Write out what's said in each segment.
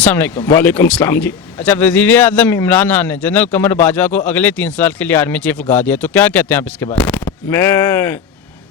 अस्सलाम वालेकुम। वालेकुम सलाम जी। अच्छा, वज़ीर आज़म इमरान खान ने जनरल कमर बाजवा को अगले 3 साल के लिए आर्मी चीफ लगा दिया, तो क्या कहते हैं आप इसके बारे में? मैं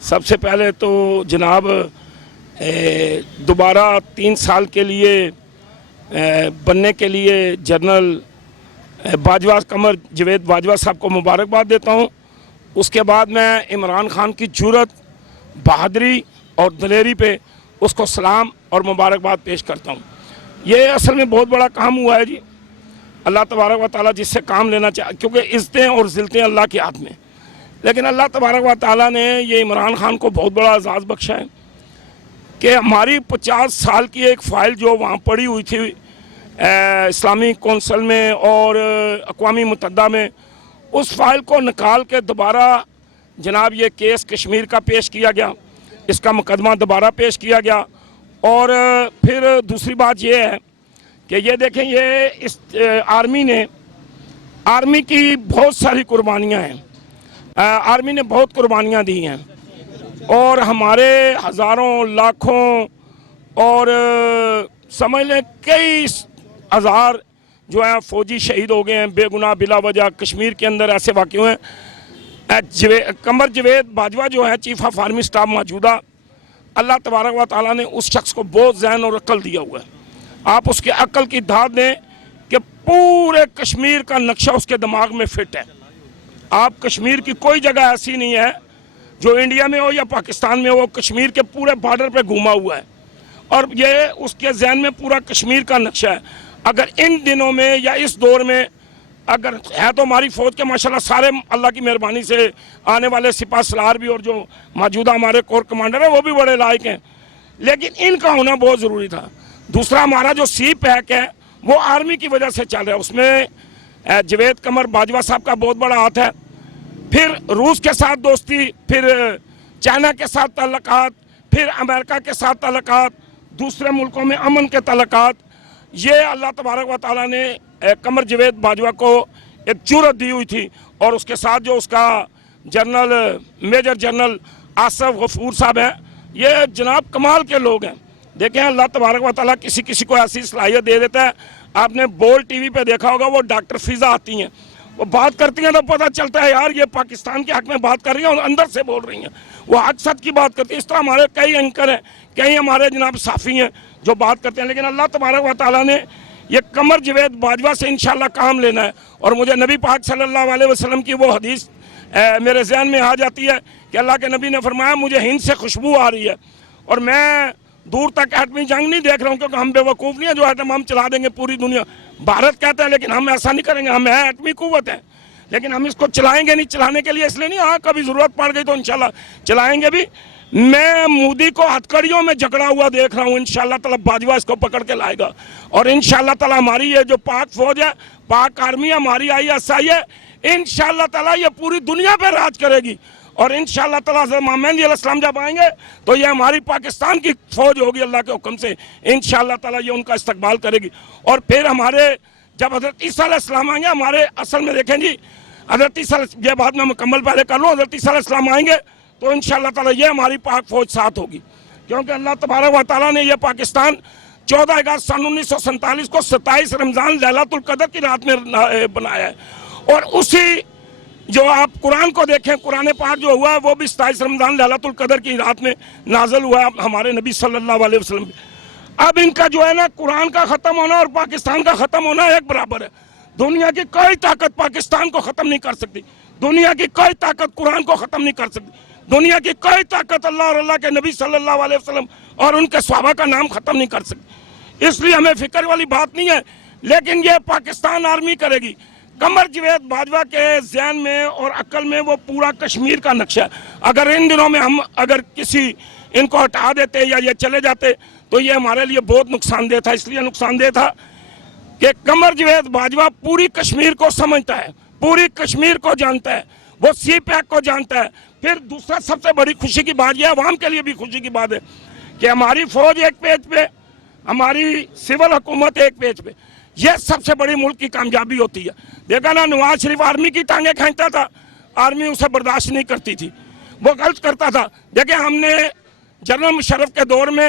सबसे पहले तो जनाब दोबारा 3 साल के लिए बनने के लिए जनरल बाजवा कमर जवेद बाजवा साहब को मुबारकबाद देता हूँ। उसके बाद मैं इमरान खान की जुर्रत, बहादुरी और दलेरी पे उसको सलाम और मुबारकबाद पेश करता हूँ। ये असल में बहुत बड़ा काम हुआ है जी। अल्लाह तबारक व तआला जिससे काम लेना चाहे, क्योंकि इज़्ज़तें और ज़िल्लतें अल्लाह के हाथ में, लेकिन अल्लाह तबारक व तआला ने ये इमरान खान को बहुत बड़ा एजाज़ बख्शा है कि हमारी 50 साल की एक फ़ाइल जो वहाँ पड़ी हुई थी इस्लामी कौंसल में और अक़वामी मुत्तहदा में, उस फाइल को निकाल के दोबारा जनाब ये केस कश्मीर का पेश किया गया, इसका मुकदमा दोबारा पेश किया गया। और फिर दूसरी बात ये है कि ये देखें, ये इस आर्मी की बहुत सारी कुर्बानियाँ हैं, आर्मी ने बहुत कुर्बानियाँ दी हैं और हमारे हज़ारों लाखों और समझ लें कई हज़ार जो है फ़ौजी शहीद हो गए हैं बेगुनाह बिला वजह। कश्मीर के अंदर ऐसे वाक़े हुए हैं। कमर जवेद बाजवा जो है चीफ ऑफ आर्मी स्टाफ मौजूदा, अल्लाह तबारक व तआला ने उस शख्स को बहुत ज़हन और अक्ल दिया हुआ है। आप उसके अक्ल की दाद दें कि पूरे कश्मीर का नक्शा उसके दिमाग में फिट है। आप कश्मीर की कोई जगह ऐसी नहीं है जो इंडिया में हो या पाकिस्तान में हो, कश्मीर के पूरे बॉर्डर पे घूमा हुआ है और ये उसके जहन में पूरा कश्मीर का नक्शा है। अगर इन दिनों में या इस दौर में अगर है तो हमारी फ़ौज के माशाल्लाह सारे अल्लाह की मेहरबानी से आने वाले सिपा सलार भी और जो मौजूदा हमारे कोर कमांडर हैं वो भी बड़े लायक हैं, लेकिन इनका होना बहुत ज़रूरी था। दूसरा, हमारा जो सी पैक है वो आर्मी की वजह से चल रहा है, उसमें जवेद कमर बाजवा साहब का बहुत बड़ा हाथ है। फिर रूस के साथ दोस्ती, फिर चाइना के साथ ताल्लुकात, फिर अमेरिका के साथ ताल्लुकात, दूसरे मुल्कों में अमन के ताल्लुकात, ये अल्लाह तबारक व तआला ने कमर जवेद बाजवा को एक जुर्रत दी हुई थी। और उसके साथ जो उसका मेजर जनरल आसफ गफूर साहब हैं, ये जनाब कमाल के लोग हैं। देखें, अल्लाह तबारक व तआला किसी किसी को ऐसी सलाहियत दे देता है। आपने बोल्ड टीवी पे देखा होगा, वो डॉक्टर फिजा आती हैं, वो बात करती हैं तो पता चलता है यार ये पाकिस्तान के हक में बात कर रही हैं और अंदर से बोल रही हैं, वो हक सच की बात करती है। इस तरह हमारे कई एंकर हैं, कई हमारे जनाब साफ़ी हैं जो बात करते हैं। लेकिन अल्लाह तबारक व तआला ने ये कमर जवेद बाजवा से इंशाल्लाह काम लेना है। और मुझे नबी पाक सल्लल्लाहु अलैहि वसल्लम की वो हदीस मेरे जहन में आ जाती है कि अल्लाह के नबी ने फरमाया मुझे हिंद से खुशबू आ रही है और मैं दूर तक एटमी जंग नहीं देख रहा हूँ, क्योंकि हम बेवकूफ़ नहीं है जो एटम हम चला देंगे पूरी दुनिया। भारत कहता है लेकिन हम ऐसा नहीं करेंगे, हम है एटमी कुव्वत है, लेकिन हम इसको चलाएंगे नहीं। चलाने के लिए इसलिए नहीं, हाँ कभी ज़रूरत पड़ गई तो इंशाल्लाह चलाएंगे भी। मैं मोदी को हथकड़ियों में जकड़ा हुआ देख रहा हूँ, इंशाल्लाह ताला बाजवा इसको पकड़ के लाएगा और इंशाल्लाह ताला हमारी ये जो पाक फौज है, पाक आर्मी है, हमारी ISI है, इंशाल्लाह ताला ये पूरी दुनिया पे राज करेगी। और इंशाल्लाह ताला इमाम मेहदी अलैहिस्सलाम जब आएंगे तो ये हमारी पाकिस्तान की फौज होगी, अल्लाह के हुक्म से इंशाल्लाह ताला ये उनका इस्तकबाल करेगी। और फिर हमारे जब हज़रत ईसा अलैहिस्सलाम आएंगे, हमारे असल में देखें जी, हज़रत ईसा, ये बात मैं मुकम्मल पहले कर लूँ, हज़रत ईसा अलैहिस्सलाम आएंगे तो इंशाल्लाह ताला ये हमारी पाक फौज साथ होगी, क्योंकि अल्लाह तबारक व तआला ने ये पाकिस्तान 14 अगस्त सन 1947 को 27 रमज़ान लैलतुल क़द्र की रात में बनाया है। और उसी जो आप कुरान को देखें, कुरान पाक जो हुआ है वो भी 27 रमज़ान लैलतुल क़द्र की रात में नाज़िल हुआ है हमारे नबी सल्लल्लाहु अलैहि वसल्लम। अब इनका जो है ना, कुरान का ख़त्म होना और पाकिस्तान का ख़त्म होना एक बराबर है। दुनिया की कोई ताकत पाकिस्तान को ख़त्म नहीं कर सकती, दुनिया की कोई ताकत कुरान को ख़त्म नहीं कर सकती, दुनिया की कोई ताकत अल्लाह और अल्लाह के नबी सल्लल्लाहु अलैहि वसल्लम और उनके सहाबा का नाम ख़त्म नहीं कर सकती। इसलिए हमें फ़िक्र वाली बात नहीं है, लेकिन ये पाकिस्तान आर्मी करेगी। कमर जवेद बाजवा के जहन में और अक्ल में वो पूरा कश्मीर का नक्शा है। अगर इन दिनों में हम अगर किसी इनको हटा देते या ये चले जाते तो ये हमारे लिए बहुत नुकसानदेह था। इसलिए नुकसानदेह था कि कमर जवेद बाजवा पूरी कश्मीर को समझता है, पूरी कश्मीर को जानता है, वो सी पैक को जानता है। फिर दूसरा सबसे बड़ी खुशी की बात यह अवाम के लिए भी खुशी की बात है कि हमारी फौज एक पेज पे, हमारी सिविल हुकूमत एक पेज पे, यह सबसे बड़ी मुल्क की कामयाबी होती है। देखा ना, नवाज शरीफ आर्मी की टांगे खींचता था, आर्मी उसे बर्दाश्त नहीं करती थी, वो गलत करता था। देखिए, हमने जनरल मुशर्रफ के दौर में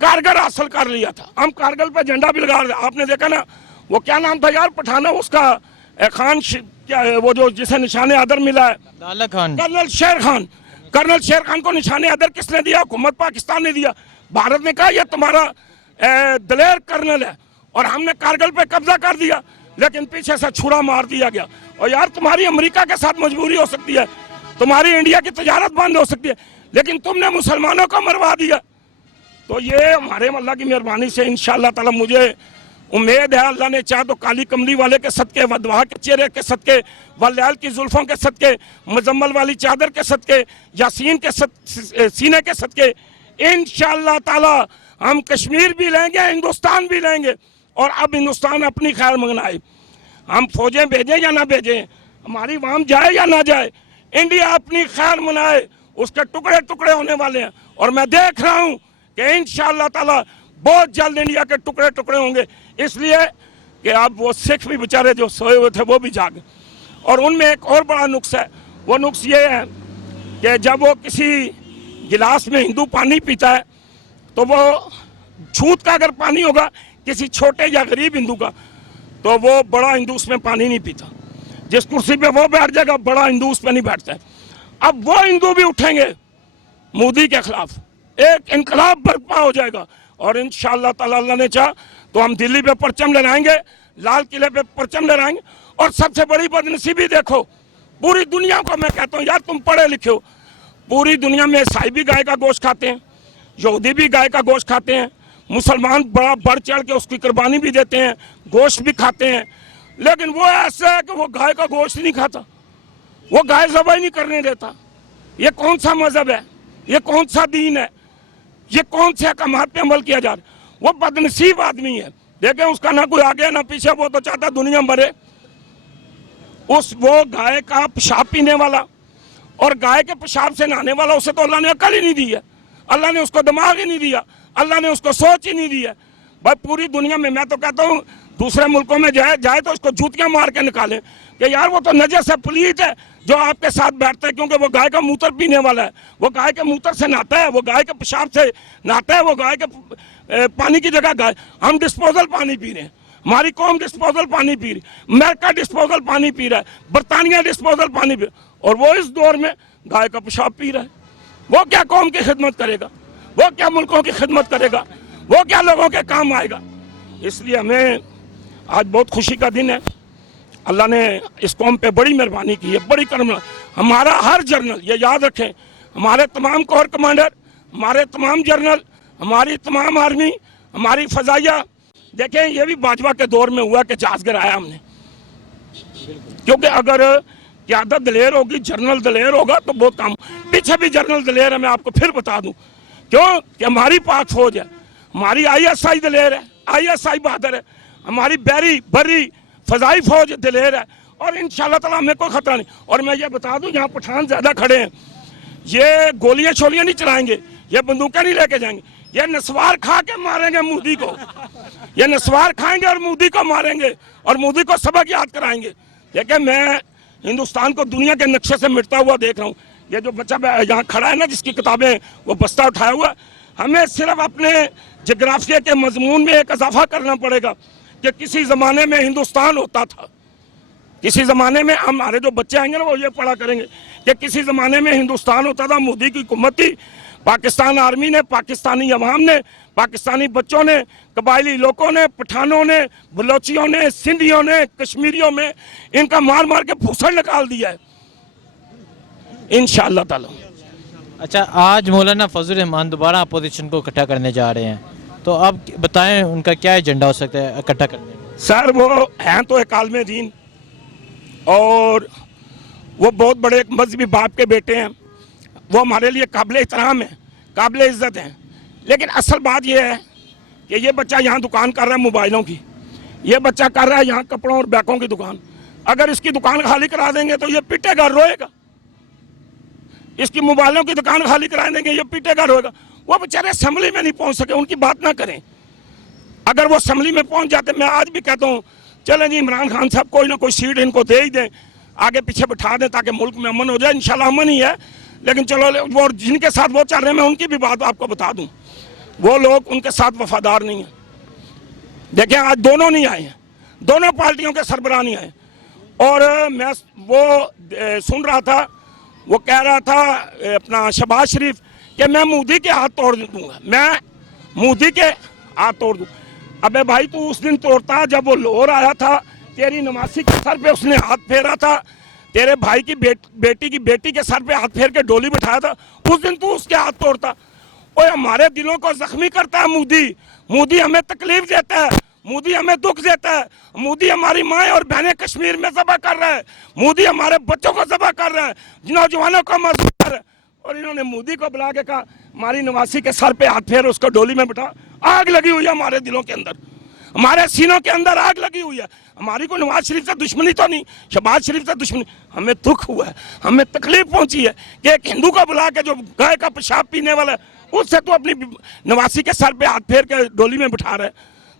कारगिल हासिल कर लिया था। हम कारगिल पे झंडा भी लगा रहे थे। आपने देखा ना, वो क्या नाम था यार पठाना उसका, खान क्या है वो जो जिसे निशाने अदर मिला है, कर्नल शेर खान। कर्नल शेर खान को निशाने अदर किसने दिया? हुकूमत पाकिस्तान ने दिया। भारत ने कहा यह तुम्हारा दलेर कर्नल है, और हमने कारगिल पे कब्जा कर दिया, लेकिन पीछे से छुरा मार दिया गया। और यार तुम्हारी अमेरिका के साथ मजबूरी हो सकती है, तुम्हारी इंडिया की तजारत बंद हो सकती है, लेकिन तुमने मुसलमानों को मरवा दिया। तो ये हमारे अल्लाह की मेहरबानी से इंशाअल्लाह ताला मुझे उम्मीद है, अल्लाह ने चाहे तो काली कमली वाले के सदके, वदवा के चेहरे के सदके, वलैल की जुल्फों के सदके, मुजम्मल वाली चादर के सदके, यासीन के सीने के सदके, इंशाअल्लाह ताला हम कश्मीर भी लेंगे, हिंदुस्तान भी लेंगे। और अब हिंदुस्तान अपनी खैर मंगनाए, हम फौजें भेजें या ना भेजें, हमारी वाम जाए या ना जाए, इंडिया अपनी खैर मनाए, उसके टुकड़े टुकड़े होने वाले हैं। और मैं देख रहा हूँ कि इंशाअल्लाह ताला बहुत जल्द इंडिया के टुकड़े टुकड़े होंगे, इसलिए कि अब वो सिख भी बेचारे जो सोए हुए थे वो भी जागे। और उनमें एक और बड़ा नुक्स है, वो नुक्स ये है कि जब वो किसी गिलास में हिंदू पानी पीता है, तो वो छूत का अगर पानी होगा किसी छोटे या गरीब हिंदू का, तो वो बड़ा हिंदू उसमें पानी नहीं पीता। जिस कुर्सी पे वो बैठ जाएगा, बड़ा हिंदू उस पर नहीं बैठता है। अब वो हिंदू भी उठेंगे मोदी के खिलाफ, एक इनकलाब बर्पा हो जाएगा। और इंशाअल्लाह ताला अल्लाह ने चाहा तो हम दिल्ली पे परचम लहराएंगे, लाल किले पे परचम लहराएंगे। और सबसे बड़ी बदनसीबी देखो, पूरी दुनिया को मैं कहता हूँ यार तुम पढ़े लिखे हो, पूरी दुनिया में ईसाई भी गाय का गोश्त खाते हैं, यहूदी भी गाय का गोश्त खाते हैं, मुसलमान बड़ा बढ़ चढ़ के उसकी कुर्बानी भी देते हैं, गोश्त भी खाते हैं, लेकिन वो ऐसा है कि वो गाय का गोश्त नहीं खाता, वो गाय ज़बाह नहीं करने देता। ये कौन सा मजहब है? ये कौन सा दीन है? ये कौन से अहकामात पे अमल किया जा रहा है? वो बदनसीब आदमी है, देखें उसका ना कोई आगे ना पीछे, वो तो चाहता दुनिया मरे। वो गाय का पेशाब पीने वाला और गाय के पेशाब से नहाने वाला, उसे तो अल्लाह ने अकल ही नहीं दी है, अल्लाह ने उसको दिमाग ही नहीं दिया, अल्लाह ने उसको सोच ही नहीं दी है। भाई पूरी दुनिया में मैं तो कहता हूँ दूसरे मुल्कों में जाए तो उसको जूतियां मार के निकालें कि यार वो तो नजस है, पुलीत है जो आपके साथ बैठता है, क्योंकि वो गाय का मूत्र पीने वाला है, वो गाय के मूत्र से नहाता है, वो गाय के पेशाब से नहाता है, वो गाय के पानी की जगह गाय। हम डिस्पोजल पानी पी रहे हैं, हमारी कौम डिस्पोजल पानी पी रही, अमेरिका डिस्पोजल पानी पी रहा है, बरतानिया डिस्पोजल पानी पी रहा है, और वो इस दौर में गाय का पेशाब पी रहा है। वो क्या कौम की खिदमत करेगा? वो क्या मुल्कों की खिदमत करेगा? वो क्या लोगों के काम आएगा? इसलिए हमें आज बहुत खुशी का दिन है, अल्लाह ने इस कौम पे बड़ी मेहरबानी की है, बड़ी करम। हमारा हर जर्नल, ये याद रखें, हमारे तमाम कोर कमांडर, हमारे तमाम जर्नल, हमारी तमाम आर्मी, हमारी फजाइया, देखें ये भी बाजवा के दौर में हुआ कि जहाज गिराया हमने, क्योंकि अगर क़यादत दलेर होगी, जर्नल दलेर होगा तो बहुत काम। पीछे भी जर्नल दलेर है, मैं आपको फिर बता दूं क्यों कि हमारी पाक फौज है, हमारी ISI दलेर है, ISI बहादुर है, हमारी बहरी बर्री फजाई फौज दलेर है, और इंशाअल्लाह ताला हमें कोई खतरा नहीं। और मैं ये बता दूं यहाँ पठान ज्यादा खड़े हैं, ये गोलियां छोलियां नहीं चलाएंगे, ये बंदूकें नहीं लेके जाएंगे, ये नस्वार खा के मारेंगे मोदी को, ये नस्वार खाएंगे और मोदी को मारेंगे और मोदी को सबक याद कराएंगे। देखिए मैं हिंदुस्तान को दुनिया के नक्शे से मिटता हुआ देख रहा हूँ। ये जो बच्चा यहाँ खड़ा है ना, जिसकी किताबें वो बस्ता उठाया हुआ, हमें सिर्फ अपने जोग्राफिया के मजमून में एक इजाफा करना पड़ेगा कि किसी ज़माने में हिंदुस्तान होता था, किसी ज़माने में हमारे जो बच्चे आएंगे ना वो ये पढ़ा करेंगे कि किसी ज़माने में हिंदुस्तान होता था, मोदी की हुकूमत थी, पाकिस्तान आर्मी ने, पाकिस्तानी अवाम ने, पाकिस्तानी बच्चों ने, कबायली लोगों ने, पठानों ने, बलोचियों ने, सिंधियों ने, कश्मीरियों में इनका मार मार के भूसड़ निकाल दिया है इंशाअल्लाह ताला। अच्छा, आज मौलाना फजल रहमान दोबारा अपोजिशन को इकट्ठा करने जा रहे हैं, तो अब बताएं उनका क्या एजेंडा हो सकता है इकट्ठा करने में? सर वो हैं तो एक आलम दीन और वो बहुत बड़े एक मजहबी बाप के बेटे हैं, वो हमारे लिए काबिल एहतराम है, काबिल इज़्ज़त हैं। लेकिन असल बात यह है कि ये बच्चा यहाँ दुकान कर रहा है मोबाइलों की, ये बच्चा कर रहा है यहाँ कपड़ों और बैगों की दुकान। अगर इसकी दुकान खाली करा देंगे तो ये पिटेगा, रोएगा। इसकी मोबाइलों की दुकान खाली करा देंगे, ये पिटेगा, रोएगा। वो बेचारे असेंबली में नहीं पहुँच सके, उनकी बात ना करें। अगर वो असेंबली में पहुँच जाते, मैं आज भी कहता हूँ चलें जी इमरान खान साहब कोई ना कोई सीट इनको दे ही दें, आगे पीछे बिठा दें ताकि मुल्क में अमन हो जाए। इंशाल्लाह अमन ही है, लेकिन चलो वो जिनके साथ वो चल रहे हैं मैं उनकी भी बात आपको बता दूं वो लोग उनके साथ वफादार नहीं हैं। देखें आज दोनों नहीं आए हैं, दोनों पार्टियों के सरबराह नहीं आए। और मैं वो सुन रहा था, वो कह रहा था अपना शहबाज शरीफ कि मैं मोदी के हाथ तोड़ दूंगा, मैं मोदी के हाथ तोड़ दूँ। अबे भाई तू उस दिन तोड़ता जब वो लाहौर आया था, तेरी नवासी के सर पे उसने हाथ फेरा था, तेरे भाई की बेटी की बेटी के सर पे हाथ फेर के डोली बिठाया था, उस दिन तू उसके हाथ तोड़ता। ओए हमारे दिलों को जख्मी करता है मोदी, मोदी हमें तकलीफ देता है, मोदी हमें दुख देता है, मोदी हमारी माएँ और बहनें कश्मीर में ज़बह कर रहा है, मोदी हमारे बच्चों को ज़बह कर रहा है, नौजवानों को मजबूर कर रहा है। और इन्होंने मोदी को बुला के कहा हमारी नवासी के सर पे हाथ फेर, उसको डोली में बिठा। आग लगी हुई है हमारे दिलों के अंदर, हमारे सीनों के अंदर आग लगी हुई है। हमारी को नवाज शरीफ से दुश्मनी तो नहीं, शहबाज शरीफ से दुश्मनी, हमें दुख हुआ है, हमें तकलीफ पहुंची है कि एक हिंदू को बुला के जो गाय का पेशाब पीने वाला है उससे तो अपनी नवासी के सर पे हाथ फेर के डोली में बिठा रहे हैं।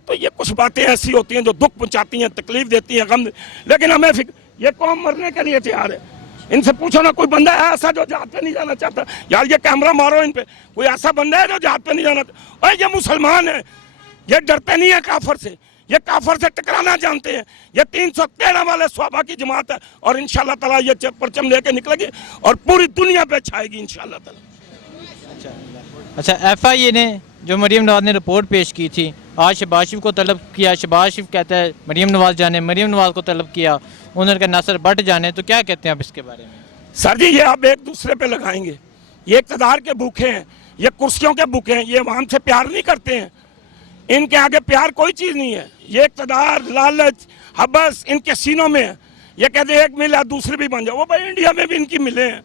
तो ये कुछ बातें ऐसी होती हैं जो दुख पहुंचाती हैं, तकलीफ देती हैं, गम। लेकिन हमें ये कौम मरने के लिए तैयार है। इनसे पूछो ना कोई बंदा है ऐसा जो जहाज पे नहीं जाना चाहता? यार ये कैमरा मारो इन पे, कोई ऐसा बंदा है जो जहाज पे नहीं जाना चाहता? ये मुसलमान है, ये डरते नहीं है काफर से, ये काफर से टकराना जानते हैं। ये 313 वाले स्वाबा की जमात है और इंशाल्लाह ताला ये परचम लेके निकलेगी और पूरी दुनिया पे छाएगी इंशाल्लाह ताला। अच्छा, FIA ने जो मरीम नवाज ने रिपोर्ट पेश की थी, आज शहबाज शरीफ को तलब किया, शहबाज शरीफ कहता है मरीम नवाज जाने, मरीम नवाज को तलब किया, उन्होंने कहा नासिर भट्ट जाने, तो क्या कहते हैं आप इसके बारे में? सर जी ये आप एक दूसरे पे लगाएंगे, ये इक़्तिदार के भूखे हैं, ये कुर्सियों के भूखे हैं, ये अवाम से प्यार नहीं करते हैं, इनके आगे प्यार कोई चीज़ नहीं है। ये इक़्तिदार, लालच, हबस इनके सीनों में है। ये कहते हैं एक मिल है दूसरी भी बन जाओ। वो भाई इंडिया में भी इनकी मिले हैं।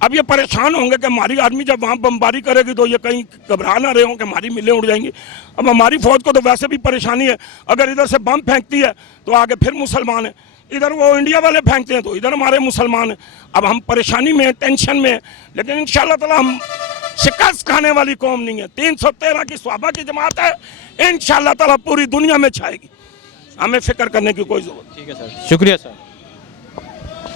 अब ये परेशान होंगे कि हमारी आर्मी जब वहाँ बमबारी करेगी तो ये कहीं घबरा ना रहे हों कि हमारी मिलें उड़ जाएंगी। अब हमारी फौज को तो वैसे भी परेशानी है, अगर इधर से बम फेंकती है तो आगे फिर मुसलमान है, इधर वो इंडिया वाले फेंकते हैं तो इधर हमारे मुसलमान हैं। अब हम परेशानी में, टेंशन में, लेकिन इंशाल्लाह ताला हम शिकस्त खाने वाली कौम नहीं है। 313 की स्वाबा की जमात है, इंशाल्लाह ताला पूरी दुनिया में छाएगी, हमें फिक्र करने की कोई जरूरत। ठीक है सर, शुक्रिया सर।